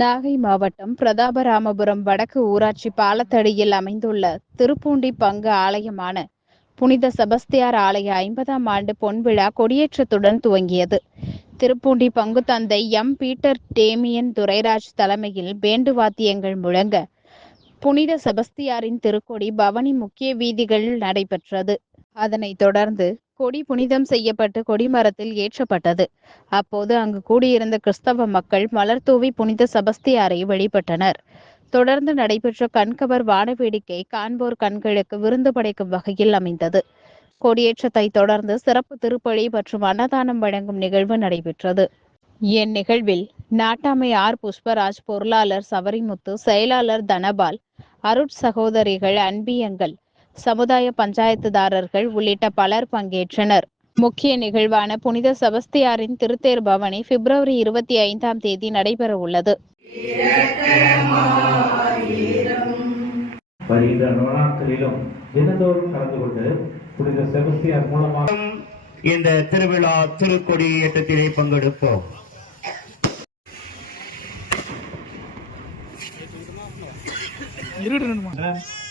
நாகை மாவட்டம் பிரதாபராமபுரம் வடக்கு ஊராட்சி பாலத்தடியில் அமைந்துள்ள திருப்பூண்டி பங்கு ஆலயமான புனித செபஸ்தியார் ஆலய 50ஆம் ஆண்டு பொன்விழா கொடியேற்றத்துடன் துவங்கியது. திருப்பூண்டி பங்கு தந்தை எம். பீட்டர் டேமியன் துரைராஜ் தலைமையில் பேண்டு வாத்தியங்கள் முழங்க புனித செபஸ்தியாரின் திருக்கொடி பவனி முக்கிய வீதிகளில் நடைபெற்றது. அதனைத் தொடர்ந்து கொடி புனிதம் செய்யப்பட்டு கொடிமரத்தில் ஏற்றப்பட்டது. அப்போது அங்கு கூடியிருந்த கிறிஸ்தவ மக்கள் மலர் தூவி புனித செபஸ்தியாரை வழிபட்டனர். தொடர்ந்து நடைபெற்ற கண்கவர் வானவேடிக்கை காண்போர் கண்களுக்கு விருந்து படைக்கும் வகையில் அமைந்தது. கொடியேற்றத்தை தொடர்ந்து சிறப்பு திருப்பலி மற்றும் அன்னதானம் வழங்கும் நிகழ்வு நடைபெற்றது. இந்நிகழ்வில் நாட்டாமை ஆர். புஷ்பராஜ், பொருளாளர் சவரிமுத்து, செயலாளர் தனபால், அருட்சகோதரிகள் அன்பியங்கள், சமுதாய பஞ்சாயத்துதாரர்கள் உள்ளிட்ட பலர் பங்கேற்றனர். முக்கிய நிகழ்வான புனித செபஸ்தியாரின் திருத்தேர் பவனி பிப்ரவரி 25ஆம் தேதி நடைபெற உள்ளது. தினந்தோறும் கலந்து கொண்டு புனித செபஸ்தியார் மூலமாக இந்த திருவிழா திருக்கொடி ஏற்றத்திலே பங்கெடுப்போம்.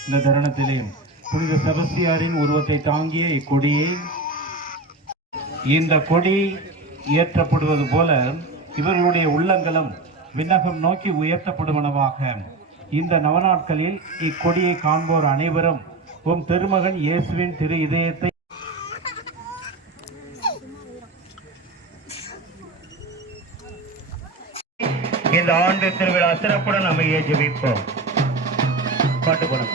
இந்த தருணத்திலே புனித செபஸ்தியாரின் உருவத்தை தாங்கிய இக்கொடியை இந்த கொடி ஏற்றப்படுவது போல இவர்களுடைய உள்ளங்களும் விண்ணகம் நோக்கி உயர்த்தப்படுவனவாக. இந்த நவநாட்களில் இக்கொடியை காண்போர் அனைவரும் உம் திருமகன் இயேசுவின் திரு இதயத்தை இந்த ஆண்டு திருவிழா சிறப்புடன் அமைய ஜெபிப்போம். பாட்டு போனோம்.